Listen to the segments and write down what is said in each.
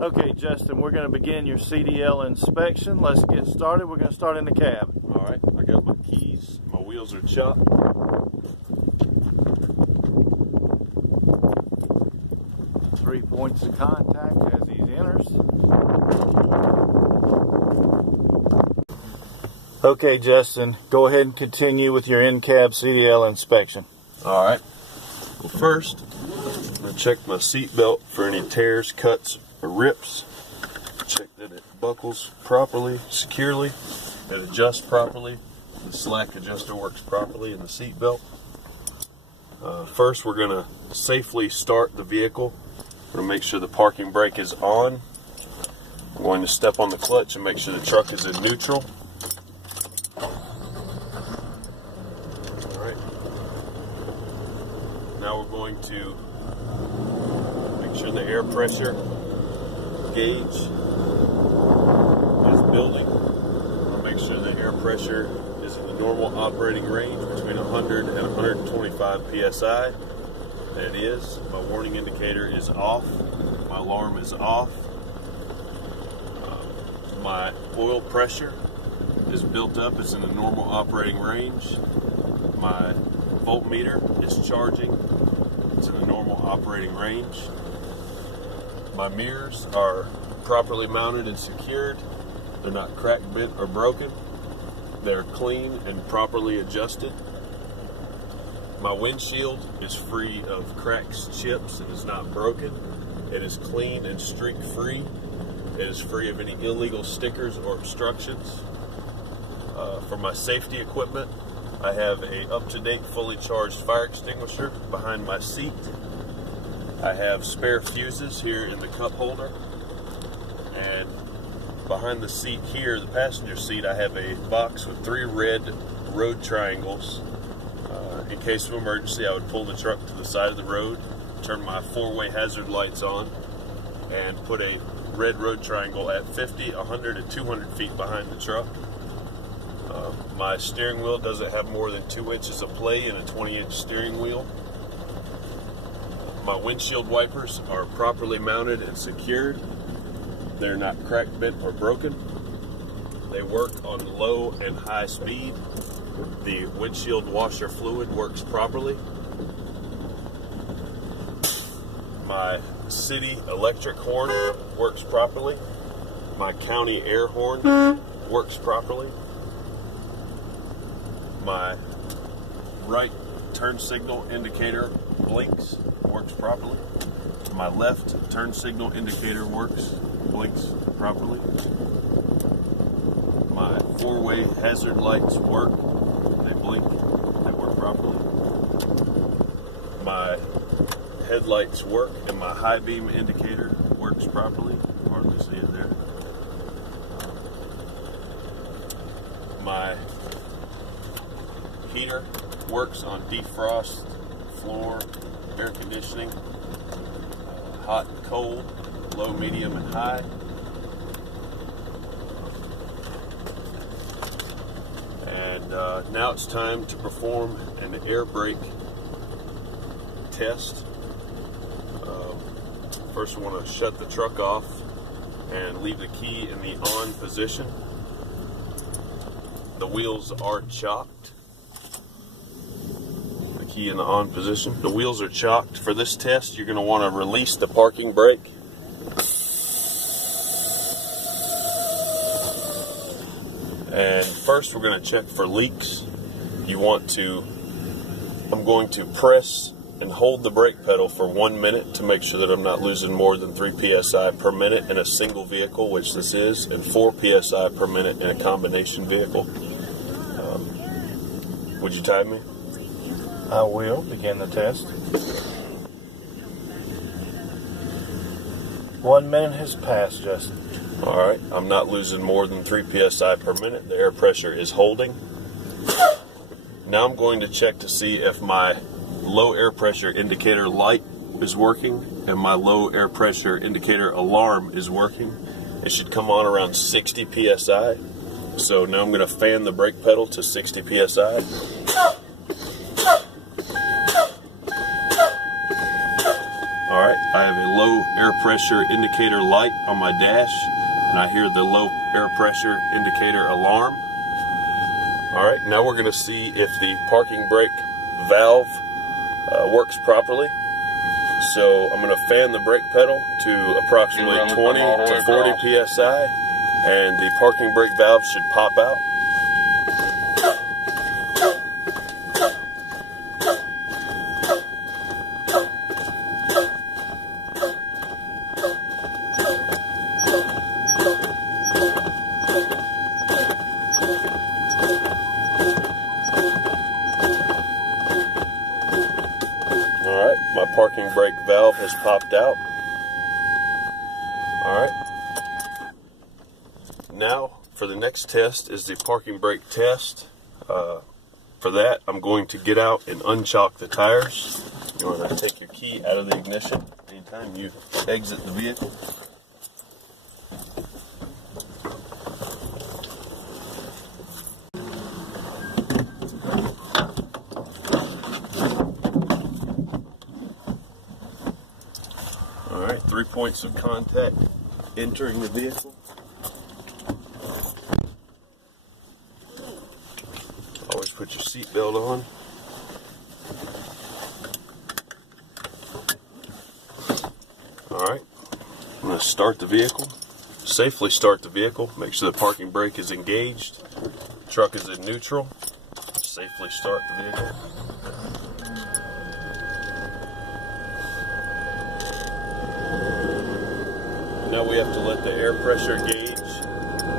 Okay, Justin, we're going to begin your CDL inspection. Let's get started. We're going to start in the cab. All right, I got my keys. My wheels are chopped. 3 points of contact as he enters. Okay, Justin, go ahead and continue with your in-cab CDL inspection. All right. Well, first, I'm going to check my seat belt for any tears, cuts, or rips. Check that it buckles properly, securely, that it adjusts properly, the slack adjuster works properly in the seat belt. First, we're going to safely start the vehicle. We're going to make sure the parking brake is on. I'm going to step on the clutch and make sure the truck is in neutral. Alright. Now we're going to make sure the air pressure gauge is building. We'll make sure the air pressure is in the normal operating range between 100 and 125 psi. And it is. My warning indicator is off. My alarm is off. My oil pressure is built up. It's in the normal operating range. My voltmeter is charging. It's in the normal operating range. My mirrors are properly mounted and secured. They're not cracked, bent, or broken. They're clean and properly adjusted. My windshield is free of cracks, chips, and is not broken. It is clean and streak free. It is free of any illegal stickers or obstructions. For my safety equipment, I have a up-to-date, fully charged fire extinguisher behind my seat. I have spare fuses here in the cup holder. And behind the seat here, the passenger seat, I have a box with 3 red road triangles. In case of emergency, I would pull the truck to the side of the road, turn my 4-way hazard lights on, and put a red road triangle at 50, 100, and 200 feet behind the truck. My steering wheel doesn't have more than 2 inches of play in a 20-inch steering wheel. My windshield wipers are properly mounted and secured. They're not cracked, bent, or broken. They work on low and high speed. The windshield washer fluid works properly. My city electric horn works properly. My county air horn works properly. My right turn signal indicator blinks, works properly. My left turn signal indicator blinks properly. My 4-way hazard lights work. They blink. They work properly. My headlights work, and my high beam indicator works properly. Hardly see it there. My heater works on defrost, floor, air conditioning, hot and cold, low, medium, and high. And now it's time to perform an air brake test. First, we want to shut the truck off and leave the key in the on position. The wheels are chocked. The key in the on position. The wheels are chocked. For this test, you're going to want to release the parking brake. And first, we're going to check for leaks. I'm going to press and hold the brake pedal for 1 minute to make sure that I'm not losing more than 3 psi per minute in a single vehicle, which this is, and 4 psi per minute in a combination vehicle. Would you time me? I will begin the test. 1 minute has passed, Justin. Alright, I'm not losing more than 3 psi per minute. The air pressure is holding. Now I'm going to check to see if my low air pressure indicator light is working and my low air pressure indicator alarm is working. It should come on around 60 psi. So now I'm going to fan the brake pedal to 60 psi. Alright, I have a low air air pressure indicator light on my dash, and I hear the low air pressure indicator alarm. Alright, now we're going to see if the parking brake valve works properly. So I'm going to fan the brake pedal to approximately 20 to 40 psi, and the parking brake valve should pop out. Alright, my parking brake valve has popped out. Alright. Now, for the next test is the parking brake test. For that, I'm going to get out and unchalk the tires. You want to take your key out of the ignition anytime you exit the vehicle. Alright, 3 points of contact entering the vehicle. Always put your seatbelt on. Alright, I'm going to start the vehicle. Safely start the vehicle. Make sure the parking brake is engaged. Truck is in neutral. Safely start the vehicle. Now we have to let the air pressure gauge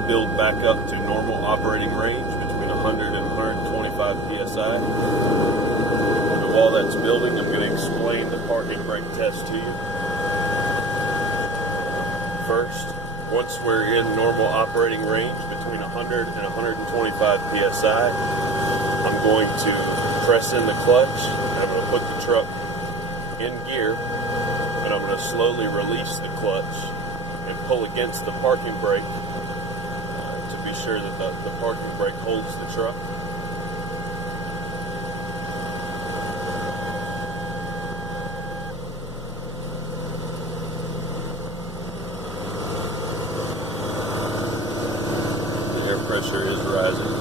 build back up to normal operating range between 100 and 125 psi. And while that's building, I'm going to explain the parking brake test to you. First, once we're in normal operating range between 100 and 125 psi, I'm going to press in the clutch, and I'm going to put the truck in gear, and I'm going to slowly release the clutch and pull against the parking brake to be sure that the parking brake holds the truck. The air pressure is rising.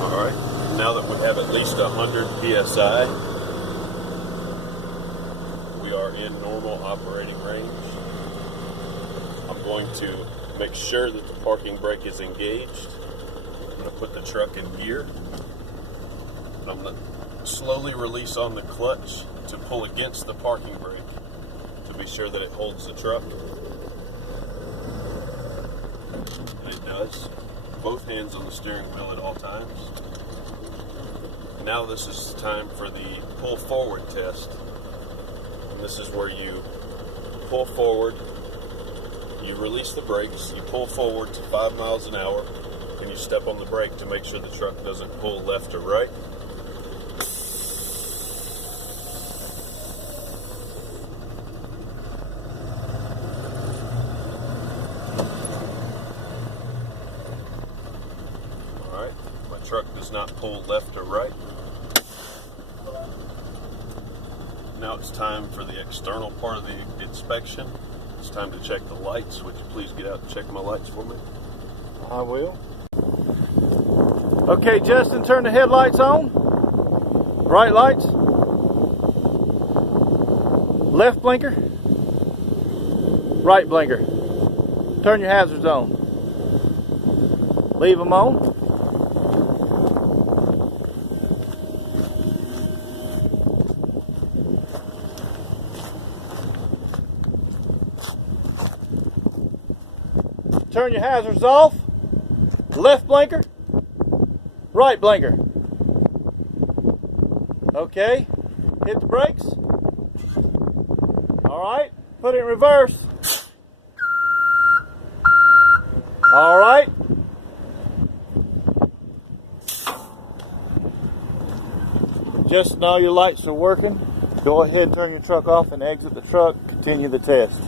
Alright, now that we have at least 100 psi, we are in normal operating range. I'm going to make sure that the parking brake is engaged. I'm going to put the truck in gear. And I'm going to slowly release on the clutch to pull against the parking brake to be sure that it holds the truck. And it does. Both hands on the steering wheel at all times. Now this is time for the pull forward test. And this is where you pull forward, you release the brakes, you pull forward to 5 miles an hour, and you step on the brake to make sure the truck doesn't pull left or right. Alright, my truck does not pull left or right. Now it's time for the external part of the inspection. It's time to check the lights. Would you please get out and check my lights for me? I will. Okay, Justin, turn the headlights on. Right lights. Left blinker. Right blinker. Turn your hazards on. Leave them on. Turn your hazards off. Left blinker. Right blinker. Okay. Hit the brakes. Alright. Put it in reverse. Alright. Just now your lights are working. Go ahead and turn your truck off and exit the truck. Continue the test.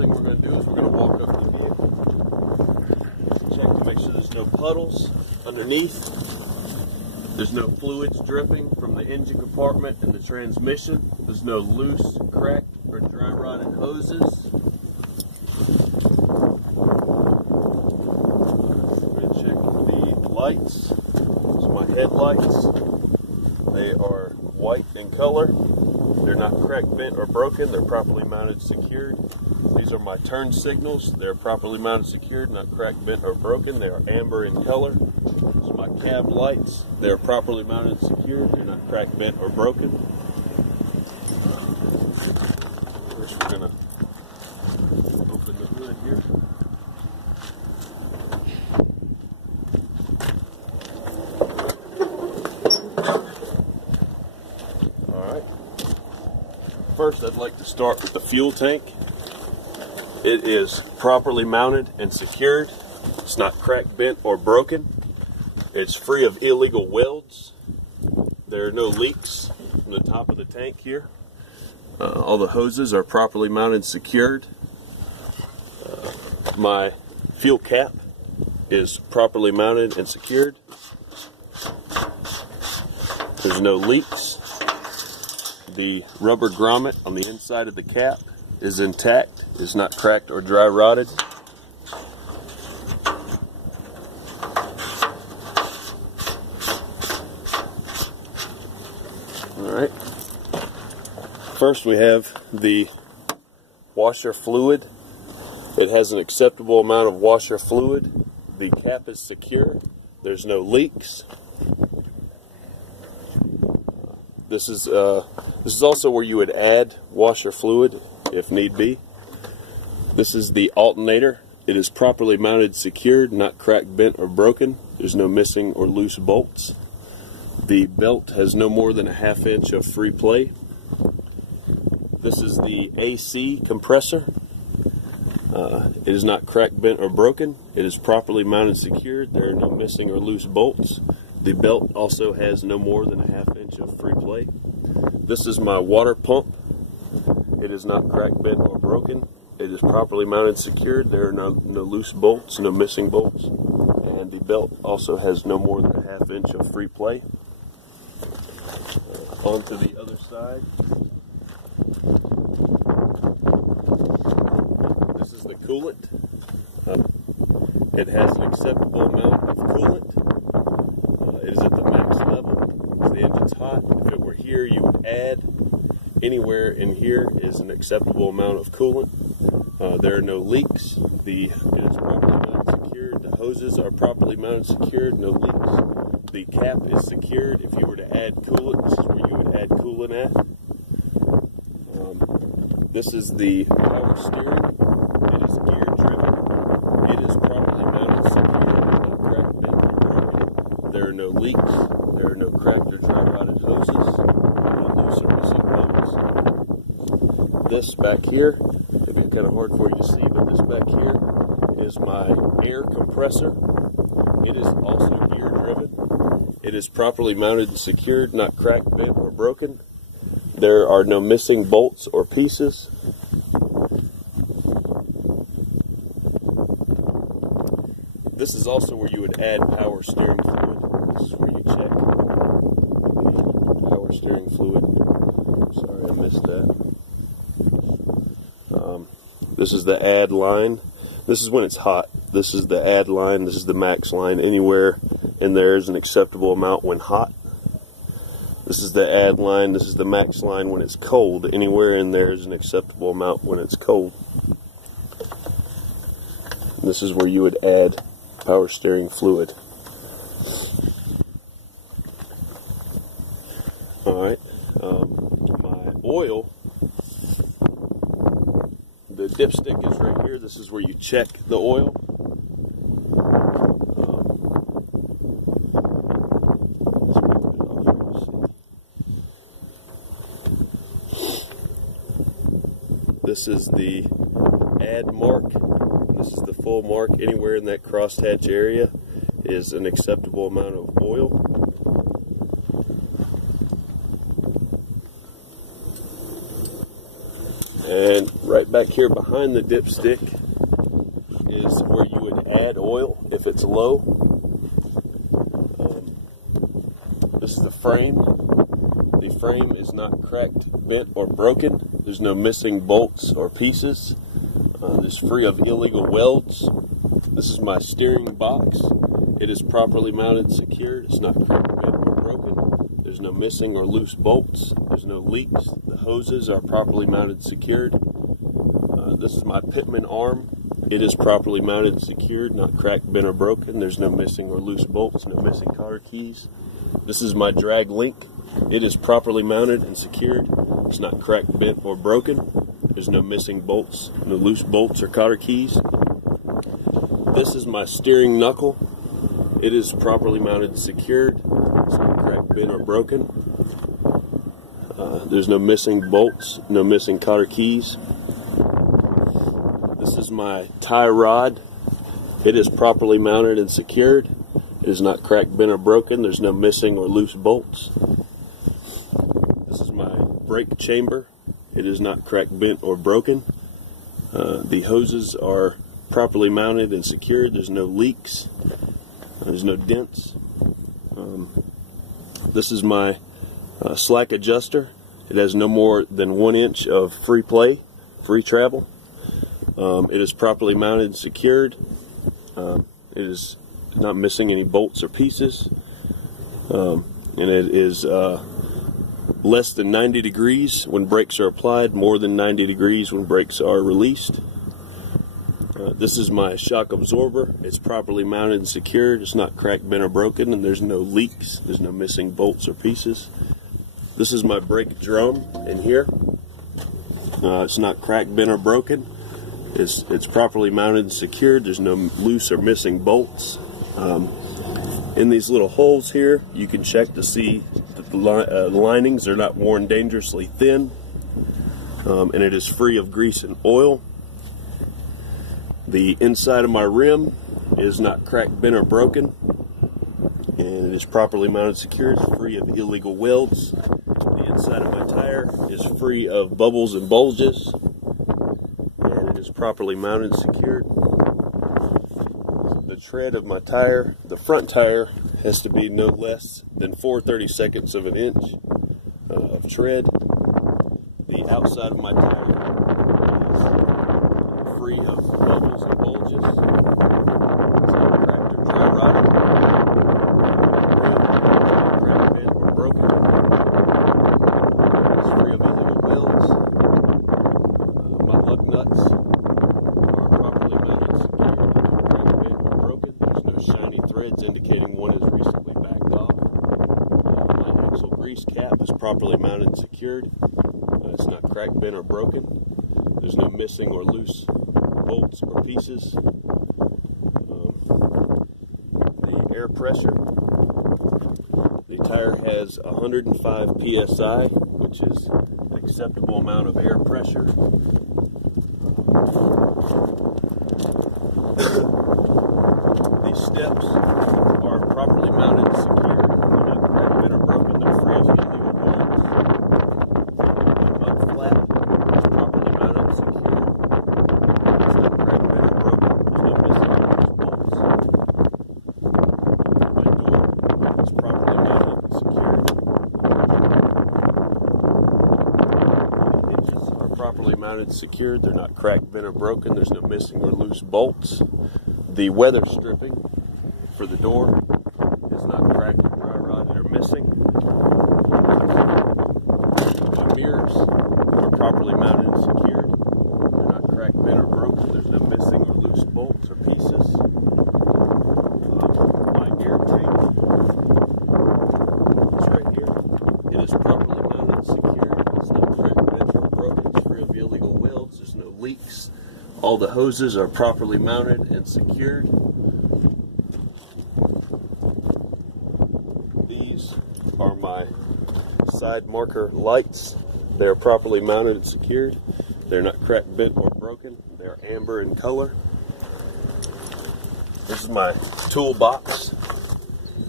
thing we're going to do is we're going to walk up the vehicle, check to make sure there's no puddles underneath, there's no fluids dripping from the engine compartment and the transmission, there's no loose, cracked, or dry rotted hoses. We're going to check the lights. These are my headlights. They are white in color. They're not cracked, bent, or broken. They're properly mounted, secured. These are my turn signals. They're properly mounted, secured, not cracked, bent, or broken. They are amber in color. These are my cab lights. They're properly mounted, secured. They're not cracked, bent, or broken. First, we're going to open the hood here. First, I'd like to start with the fuel tank. It is properly mounted and secured. It's not cracked, bent, or broken. It's free of illegal welds. There are no leaks from the top of the tank here. All the hoses are properly mounted and secured. My fuel cap is properly mounted and secured. There's no leaks. The rubber grommet on the inside of the cap is intact, is not cracked or dry rotted. Alright. First we have the washer fluid. It has an acceptable amount of washer fluid. The cap is secure. There's no leaks. This is also where you would add washer fluid if need be. This is the alternator. It is properly mounted, secured, not cracked, bent, or broken. There's no missing or loose bolts. The belt has no more than a 1/2 inch of free play. This is the AC compressor. It is not cracked, bent, or broken. It is properly mounted, secured. There are no missing or loose bolts. The belt also has no more than a 1/2 inch of free play. This is my water pump. It is not cracked, bent, or broken. It is properly mounted, secured. There are no loose bolts, no missing bolts. And the belt also has no more than a 1/2 inch of free play. On to the other side. This is the coolant. It has an acceptable amount of coolant. It is at the max level. As the engine's hot, if it were here, you would add. Anywhere in here is an acceptable amount of coolant. There are no leaks. It is properly mounted, secured. The hoses are properly mounted, secured. No leaks. The cap is secured. If you were to add coolant, this is where you would add coolant at. This is the power steering. It is gear driven. It is properly mounted, secured, not cracked, bent, or broken. There are no leaks. There are no cracked or dry rotted hoses. No loose or missing bolts. This back here, it'd be kind of hard for you to see, but this back here is my air compressor. It is also gear driven. It is properly mounted and secured, not cracked, bent, or broken. There are no missing bolts or pieces. This is also where you would add power steering fluid. This is where you check the power steering fluid. Sorry, I missed that. This is the add line. This is when it's hot. This is the add line. This is the max line. Anywhere in there is an acceptable amount when hot. This is the add line. This is the max line when it's cold. Anywhere in there is an acceptable amount when it's cold. This is where you would add power steering fluid. Alright, my oil, the dipstick is right here. This is where you check the oil. This is the add mark. This is the full mark. Anywhere in that crosshatch area is an acceptable amount of oil. And right back here behind the dipstick is where you would add oil if it's low. This is the frame. The frame is not cracked, bent, or broken. There's no missing bolts or pieces. It's free of illegal welds. This is my steering box. It is properly mounted and secured. It's not cracked, bent, or broken. There's no missing or loose bolts. There's no leaks. The hoses are properly mounted and secured. This is my pitman arm. It is properly mounted and secured, not cracked, bent, or broken. There's no missing or loose bolts, no missing cotter keys. This is my drag link. It is properly mounted and secured. It's not cracked, bent, or broken. There's no missing bolts, no loose bolts or cotter keys. This is my steering knuckle. It is properly mounted and secured. It's not cracked, bent, or broken. There's no missing bolts, no missing cotter keys. This is my tie rod. It is properly mounted and secured. It is not cracked, bent, or broken. There's no missing or loose bolts. This is my brake chamber. It is not cracked, bent, or broken. The hoses are properly mounted and secured. There's no leaks. There's no dents. This is my slack adjuster. It has no more than 1 inch of free play, free travel. It is properly mounted and secured. It is not missing any bolts or pieces. And it is less than 90 degrees when brakes are applied, more than 90 degrees when brakes are released. This is my shock absorber. It's properly mounted and secured. It's not cracked, bent, or broken, and there's no leaks. There's no missing bolts or pieces. This is my brake drum in here. It's not cracked, bent, or broken. It's properly mounted and secured. There's no loose or missing bolts. In these little holes here, you can check to see that the linings are not worn dangerously thin, and it is free of grease and oil. The inside of my rim is not cracked, bent, or broken, and it is properly mounted and secured. It's free of illegal welds. The inside of my tire is free of bubbles and bulges, and it is properly mounted and secured. The tread of my tire, the front tire, has to be no less than 4/32 of an inch of tread. The outside of my tire is free of bubbles and bulges. It's not cracked or dry rotted. Cracked, bent, or broken. It's free of illegal welds. My lug nuts are properly mounted, secured, cracked, bent, or broken. There's no shiny threads indicating one is recently backed off. My axle grease cap is properly mounted and secured. It's not cracked, bent, or broken. There's no missing or loose bolts or pieces. The air pressure. The tire has 105 psi, which is an acceptable amount of air pressure. These steps are properly mounted and secured. They're not cracked, bent, or broken. They're free of illegal welds. Mud flap is properly mounted and secured. It's not cracked, bent, or broken. There's no missing or loose bolts. My door is properly mounted and secured. The hinges are properly mounted and secured. They're not cracked, bent, or broken. There's no missing or loose bolts. The weather stripping for the door is not cracked, dry rotted, or missing. My mirrors are properly mounted and secured. They're not cracked, bent, or broken. There's no missing or loose bolts or pieces. My air tank is right here. It is properly mounted and secured. It's not cracked, bent, or broken. It's free of illegal welds. There's no leaks. All the hoses are properly mounted and secured. These are my side marker lights. They are properly mounted and secured. They're not cracked, bent, or broken. They are amber in color. This is my toolbox.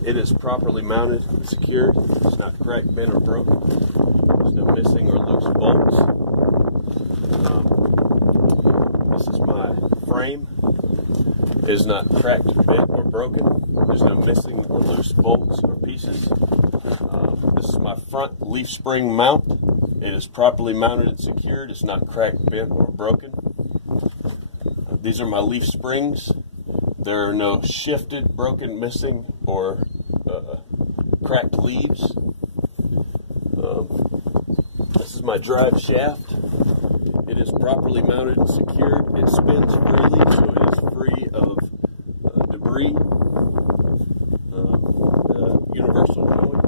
It is properly mounted and secured. It's not cracked, bent, or broken. There's no missing or loose bolts. frame. It is not cracked, bent, or broken. There's no missing or loose bolts or pieces. This is my front leaf spring mount. It is properly mounted and secured. It's not cracked, bent, or broken. These are my leaf springs. There are no shifted, broken, missing, or cracked leaves. This is my drive shaft. It is properly mounted and secured. It spins freely, so it is free of debris. Universal joint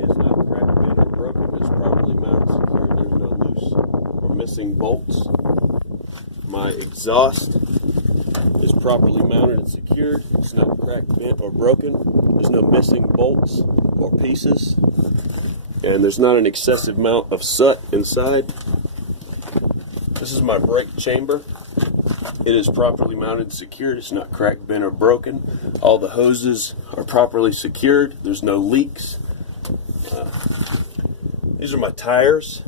is not cracked, bent, or broken. It's properly mounted and secured. There's no loose or missing bolts. My exhaust is properly mounted and secured. It's not cracked, bent, or broken. There's no missing bolts or pieces. And there's not an excessive amount of soot inside. This is my brake chamber. It is properly mounted and secured. It's not cracked, bent, or broken. All the hoses are properly secured. There's no leaks. These are my tires.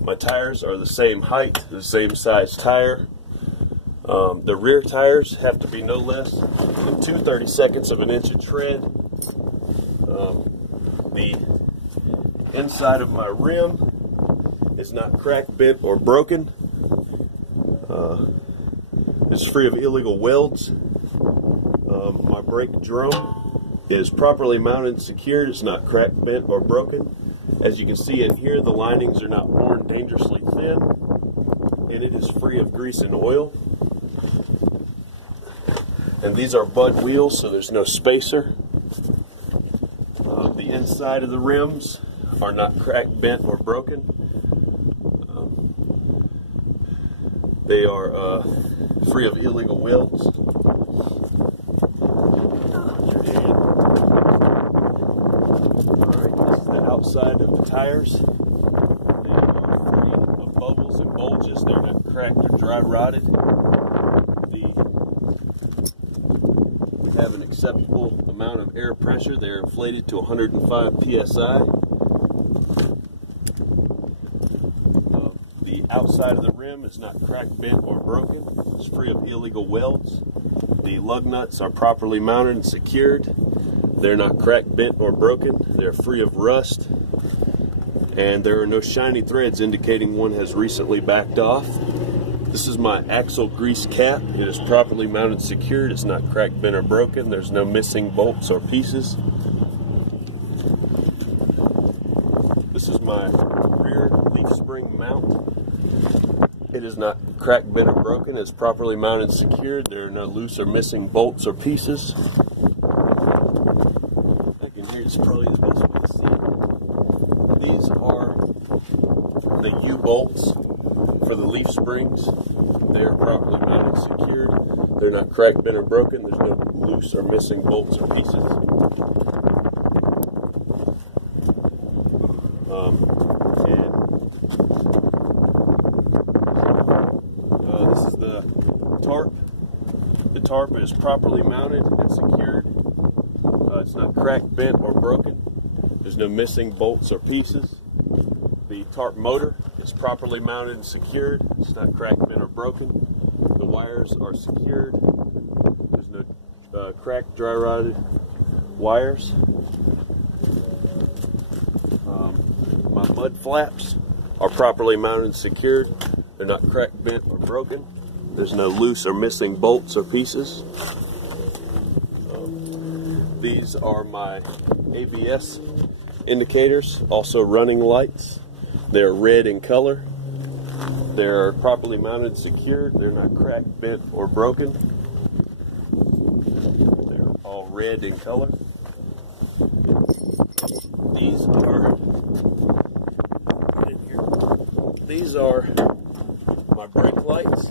My tires are the same height, the same size tire. The rear tires have to be no less than 2/32 of an inch of tread. The inside of my rim is not cracked, bent, or broken. It's free of illegal welds. My brake drum is properly mounted and secured. It's not cracked, bent, or broken. As you can see in here, the linings are not worn dangerously thin, and it is free of grease and oil. And these are bud wheels, so there's no spacer. The inside of the rims are not cracked, bent, or broken. They are free of illegal welds. Alright, this is the outside of the tires. They are free of bubbles and bulges. They're not cracked or dry rotted. We have an acceptable amount of air pressure. They're inflated to 105 psi. The outside of the rim is not cracked, bent, or broken. It's free of illegal welds. The lug nuts are properly mounted and secured. They're not cracked, bent, or broken. They're free of rust. And there are no shiny threads indicating one has recently backed off. This is my axle grease cap. It is properly mounted and secured. It's not cracked, bent, or broken. There's no missing bolts or pieces. This is my rear leaf spring mount. It is not cracked, bent, or broken. It's properly mounted and secured. There are no loose or missing bolts or pieces. Back in here, it's probably the best way to see it. These are the U-bolts for the leaf springs. They are properly mounted and secured. They're not cracked, bent, or broken. There's no loose or missing bolts or pieces. This is the tarp. The tarp is properly mounted and secured. It's not cracked, bent, or broken. There's no missing bolts or pieces. The tarp motor is properly mounted and secured. It's not cracked, bent, or broken. The wires are secured. There's no cracked, dry rotted wires. My mud flaps are properly mounted and secured. They're not cracked, bent, or broken. There's no loose or missing bolts or pieces. These are my ABS indicators, also running lights. They're red in color. They're properly mounted and secured. They're not cracked, bent, or broken. They're all red in color. These are my brake lights.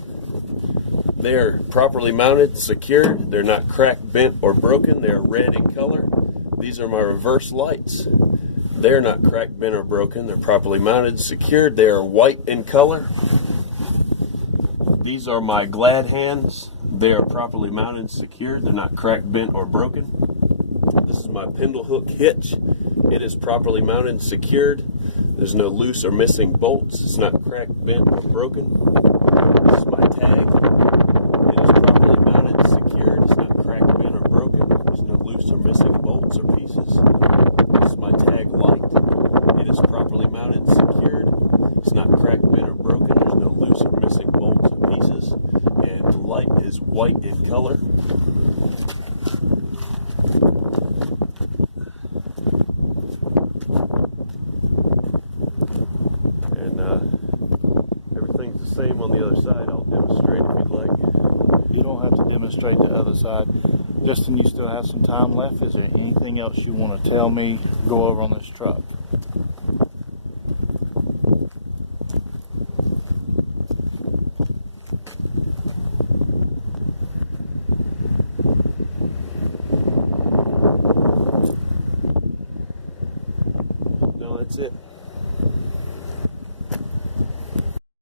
They're properly mounted, secured. They're not cracked, bent, or broken. They're red in color. These are my reverse lights. They're not cracked, bent, or broken. They're properly mounted, secured. They are white in color. These are my glad hands. They are properly mounted and secured. They're not cracked, bent, or broken. This is my pendle hook hitch. It is properly mounted and secured. There's no loose or missing bolts. It's not cracked, bent, or broken. This is my tag. It white in color. And everything's the same on the other side. I'll demonstrate if you'd like. You don't have to demonstrate the other side. Justin, you still have some time left. Is there anything else you want to tell me, go over on this truck? No, that's it.